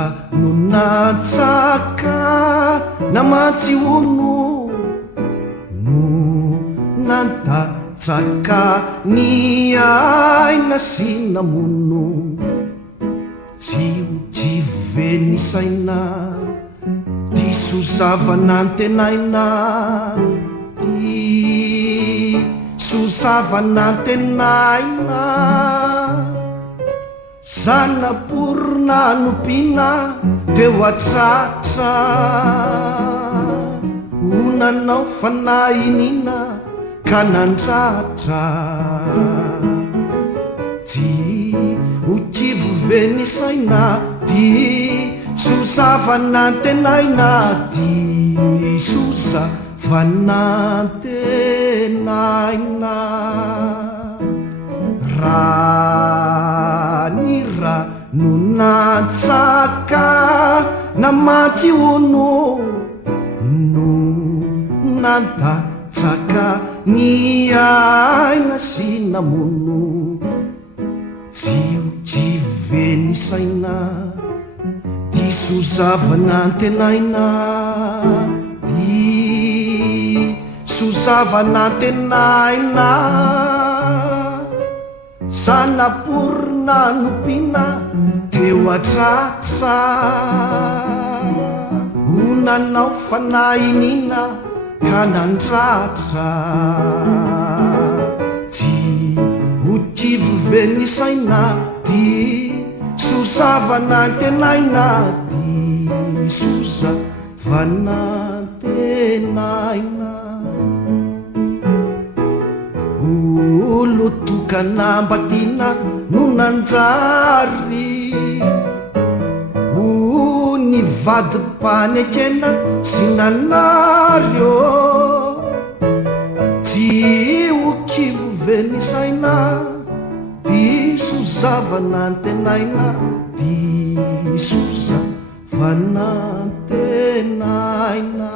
ra no natsaka namatsy ono no nantatsaka ny aina sy namono tsy veny saina diso zavanantenaina diso zavanantenaina zanaporona nompiana teo atratra onanao fanahinina ka nandratra ucivuveni saina di susavanantenaina di susavanantenaina ranira no natsaka namatsy ono no nantatsaka ny aina sy namono tsiveny saina diso zavanantenaina diso zavanantenaina zanaporona nompiana teo atratra onanao fanahinina ka nandratra ucivuveni saina di susavanantenaina di susavanantenaina olotokanambatina no nanjary ny vadimpanekena sy nanaryo tsy ukivuveni saina diso zavanantenaina diso zavanantenaina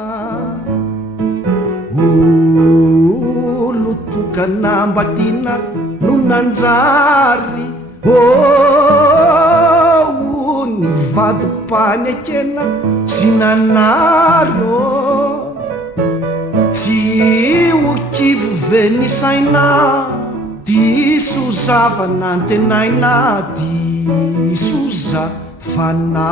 olotokanambatina no nanjary ny vadimpanekena sy nanaryo tsy ukivuveni saina diso zavanantenaina diso zavanantenaina